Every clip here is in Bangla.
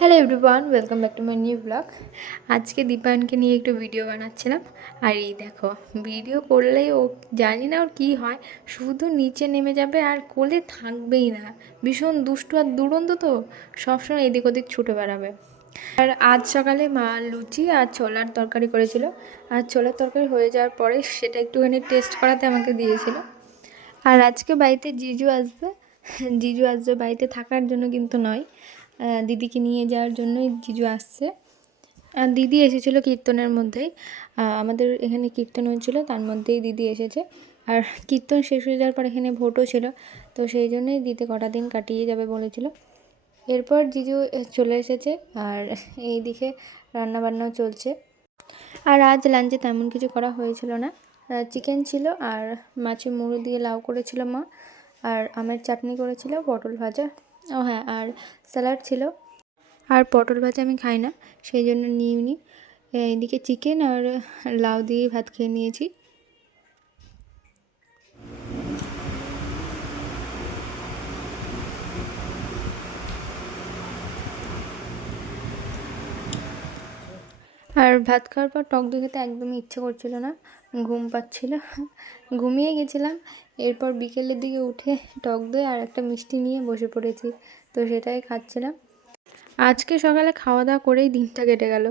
Hello everyone, welcome back to my new blog. আজকে দীপায়নকে নিয়ে একটু ভিডিও বানাচ্ছিলাম। আর এই দেখো, ভিডিও করলেই ও জানি না ওর কী হয়, শুধু নিচে নেমে যাবে আর কোলে থাকবেই না। ভীষণ দুষ্টু আর দুরন্ত, তো সবসময় এদিক ওদিক ছুটে বেড়াবে। আর আজ সকালে মা লুচি আর ছোলার তরকারি করেছিল। আর ছোলার তরকারি হয়ে যাওয়ার পরে সেটা একটুখানি টেস্ট করাতে আমাকে দিয়েছিল। আর আজকে বাড়িতে জিজু আসবে। জিজু আসবে বাড়িতে থাকার জন্য কিন্তু নয়, দিদিকে নিয়ে যাওয়ার জন্যই জিজু আসছে। আর দিদি এসেছিলো কীর্তনের মধ্যেই, আমাদের এখানে কীর্তন হয়েছিল, তার মধ্যেই দিদি এসেছে। আর কীর্তন শেষ হয়ে যাওয়ার পর এখানে ভোটও ছিল, তো সেই জন্যই দিদি কটা দিন কাটিয়ে যাবে বলেছিল। এরপর জিজু চলে এসেছে, আর এই দিকে রান্নাবান্নাও চলছে। আর আজ লাঞ্চে তেমন কিছু করা হয়েছিল না, চিকেন ছিল আর মাছের মুড়ো দিয়ে লাউ করেছিল মা, আর আমের চাটনি করেছিল, পটল ভাজা, ও হ্যাঁ, আর স্যালাড ছিল। আর পটল ভাজা আমি খাই না, সেই জন্য নিইনি। এদিকে চিকেন আর লাউ দিয়ে ভাত খেয়ে নিয়েছি। আর ভাত খাওয়ার পর টক দই খেতে একদমই ইচ্ছে করছিল না, ঘুম পাচ্ছিল, ঘুমিয়ে গেছিলাম। এরপর বিকেলের দিকে উঠে টক দই আর একটা মিষ্টি নিয়ে বসে পড়েছি, তো সেটাই খাচ্ছিলাম। আজকে সকালে খাওয়া দাওয়া করেই দিনটা কেটে গেল।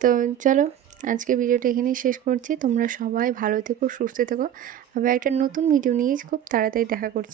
তো চলো, আজকে ভিডিওটা এখানেই শেষ করছি। তোমরা সবাই ভালো থেকো, সুস্থ থেকো। আবার একটা নতুন ভিডিও নিয়ে খুব তাড়াতাড়ি দেখা করছি।